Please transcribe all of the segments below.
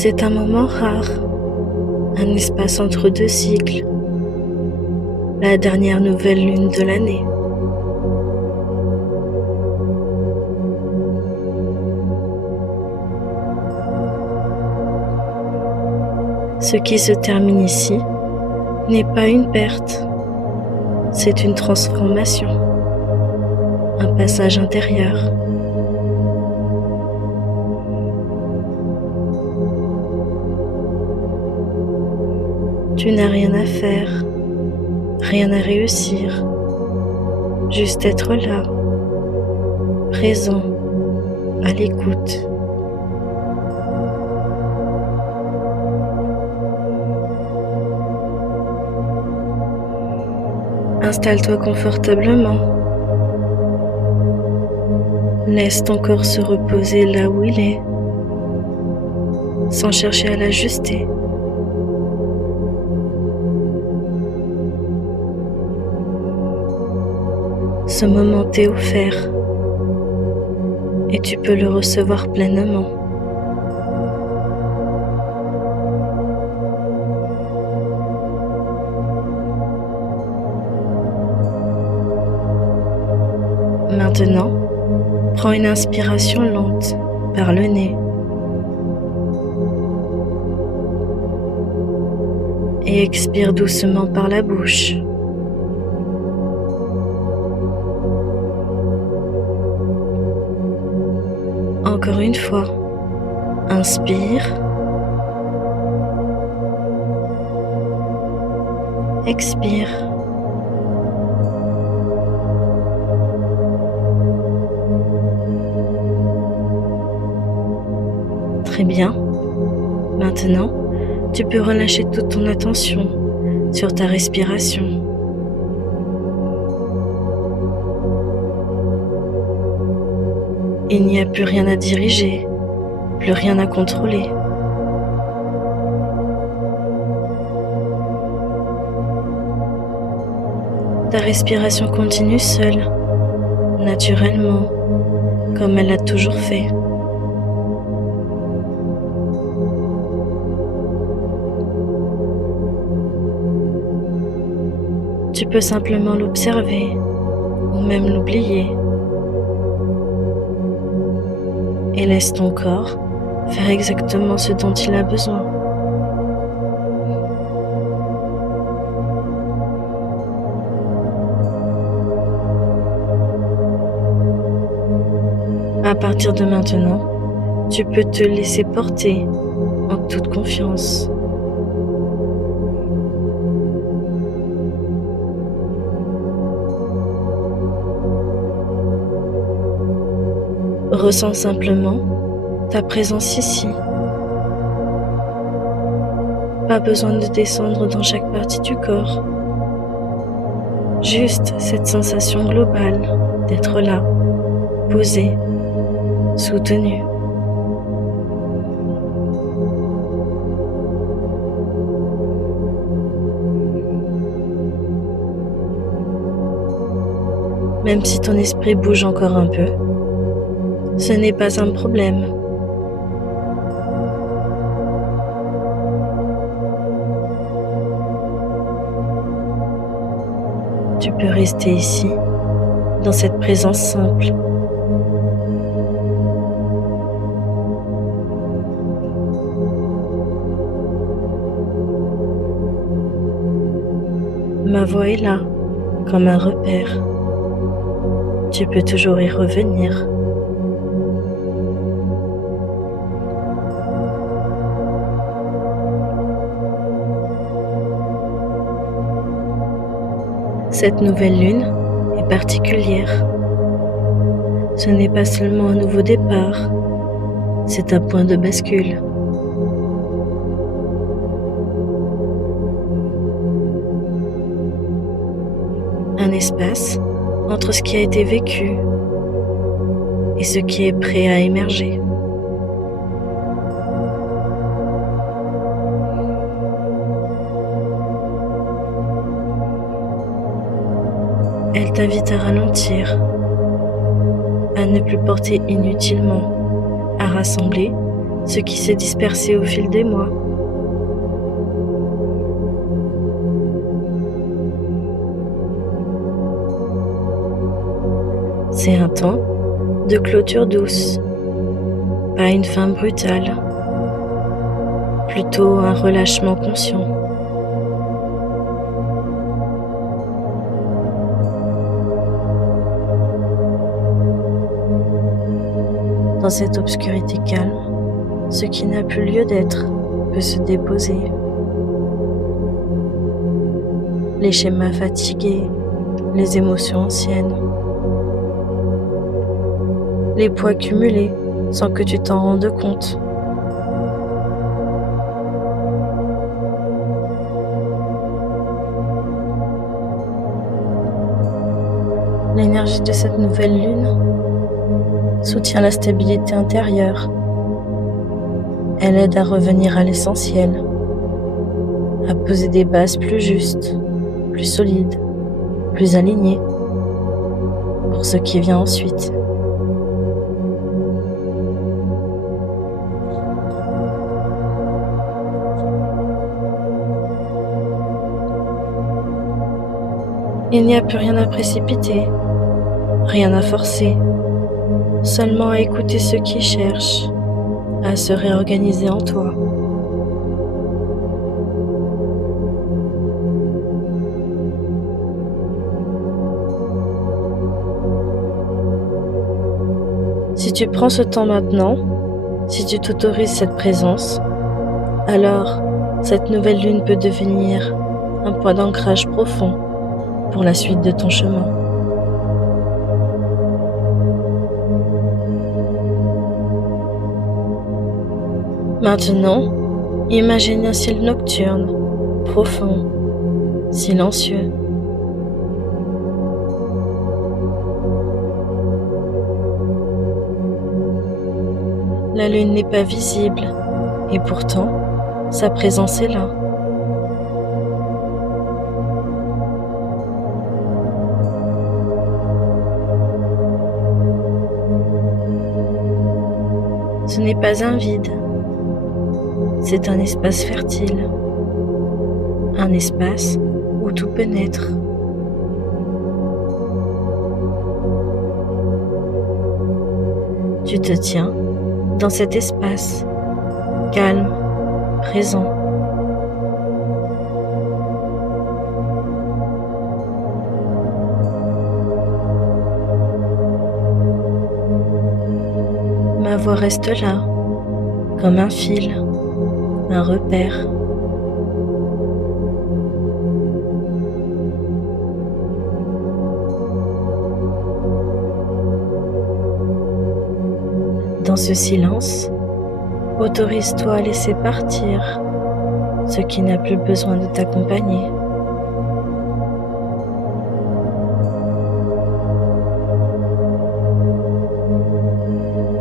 C'est un moment rare, un espace entre deux cycles, la dernière nouvelle lune de l'année. Ce qui se termine ici n'est pas une perte, c'est une transformation, un passage intérieur. Tu n'as rien à faire, rien à réussir, juste être là, présent, à l'écoute. Installe-toi confortablement. Laisse ton corps se reposer là où il est, sans chercher à l'ajuster. Ce moment t'est offert et tu peux le recevoir pleinement. Maintenant, prends une inspiration lente par le nez et expire doucement par la bouche. Encore une fois, inspire, expire. Très bien. Maintenant, tu peux relâcher toute ton attention sur ta respiration. Il n'y a plus rien à diriger, plus rien à contrôler. Ta respiration continue seule, naturellement, comme elle l'a toujours fait. Tu peux simplement l'observer ou même l'oublier. Et laisse ton corps faire exactement ce dont il a besoin. À partir de maintenant, tu peux te laisser porter en toute confiance. Ressens simplement ta présence ici. Pas besoin de descendre dans chaque partie du corps. Juste cette sensation globale d'être là, posé, soutenu. Même si ton esprit bouge encore un peu, ce n'est pas un problème. Tu peux rester ici, dans cette présence simple. Ma voix est là, comme un repère. Tu peux toujours y revenir. Cette nouvelle lune est particulière. Ce n'est pas seulement un nouveau départ, c'est un point de bascule. Un espace entre ce qui a été vécu et ce qui est prêt à émerger. Elle t'invite à ralentir, à ne plus porter inutilement, à rassembler ce qui s'est dispersé au fil des mois. C'est un temps de clôture douce, pas une fin brutale, plutôt un relâchement conscient. Dans cette obscurité calme, ce qui n'a plus lieu d'être peut se déposer. Les schémas fatigués, les émotions anciennes, les poids cumulés sans que tu t'en rendes compte. L'énergie de cette nouvelle lune soutient la stabilité intérieure. Elle aide à revenir à l'essentiel, à poser des bases plus justes, plus solides, plus alignées pour ce qui vient ensuite. Il n'y a plus rien à précipiter, rien à forcer, seulement à écouter ceux qui cherchent à se réorganiser en toi. Si tu prends ce temps maintenant, si tu t'autorises cette présence, alors cette nouvelle lune peut devenir un point d'ancrage profond pour la suite de ton chemin. Maintenant, imagine un ciel nocturne, profond, silencieux. La lune n'est pas visible, et pourtant, sa présence est là. Ce n'est pas un vide, c'est un espace fertile, un espace où tout peut naître. Tu te tiens dans cet espace, calme, présent. Ma voix reste là, comme un fil, un repère. Dans ce silence, autorise-toi à laisser partir ce qui n'a plus besoin de t'accompagner.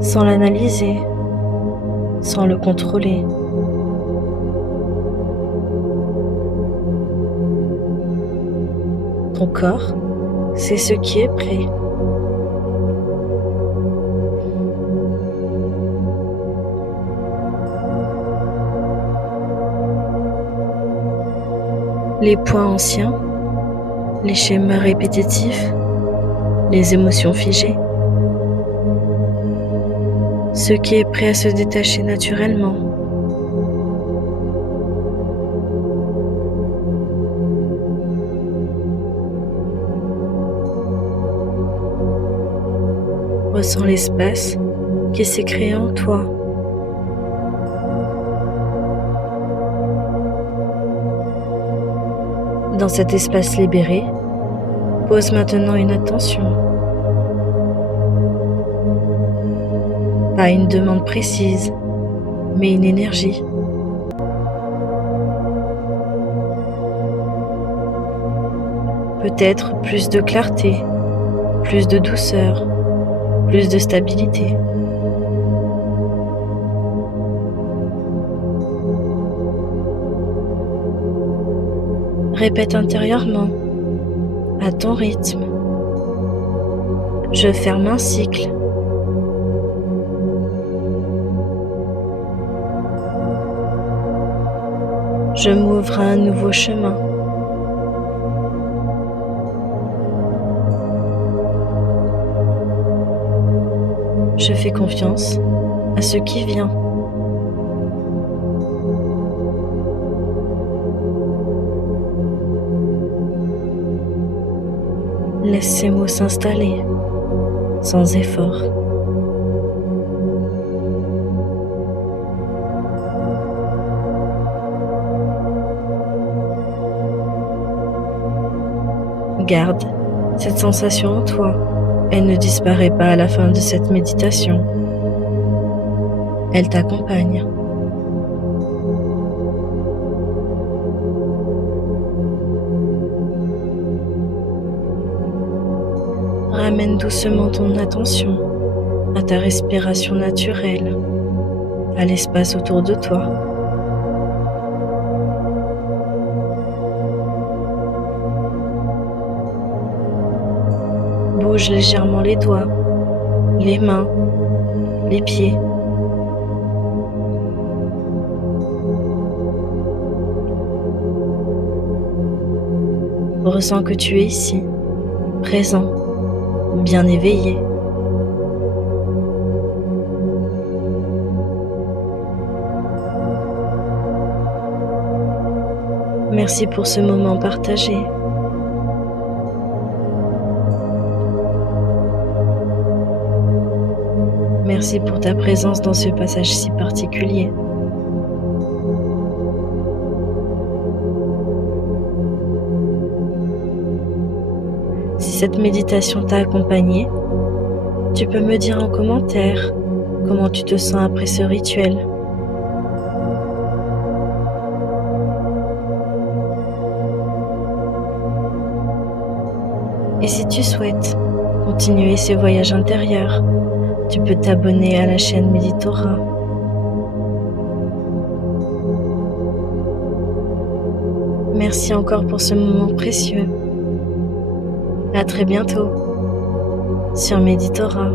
Sans l'analyser, sans le contrôler. Ton corps, c'est ce qui est prêt. Les points anciens, les schémas répétitifs, les émotions figées. Ce qui est prêt à se détacher naturellement. Ressens l'espace qui s'est créé en toi. Dans cet espace libéré, pose maintenant une attention. Pas une demande précise, mais une énergie. Peut-être plus de clarté, plus de douceur, plus de stabilité. Répète intérieurement, à ton rythme. Je ferme un cycle. Je m'ouvre à un nouveau chemin. Je fais confiance à ce qui vient. Laisse ces mots s'installer sans effort. Garde cette sensation en toi. Elle ne disparaît pas à la fin de cette méditation. Elle t'accompagne. Ramène doucement ton attention à ta respiration naturelle, à l'espace autour de toi. Bouge légèrement les doigts, les mains, les pieds. Ressens que tu es ici, présent, bien éveillé. Merci pour ce moment partagé. Merci pour ta présence dans ce passage si particulier. Si cette méditation t'a accompagné, tu peux me dire en commentaire comment tu te sens après ce rituel. Et si tu souhaites continuer ce voyage intérieur, tu peux t'abonner à la chaîne Méditora. Merci encore pour ce moment précieux. À très bientôt sur Méditora.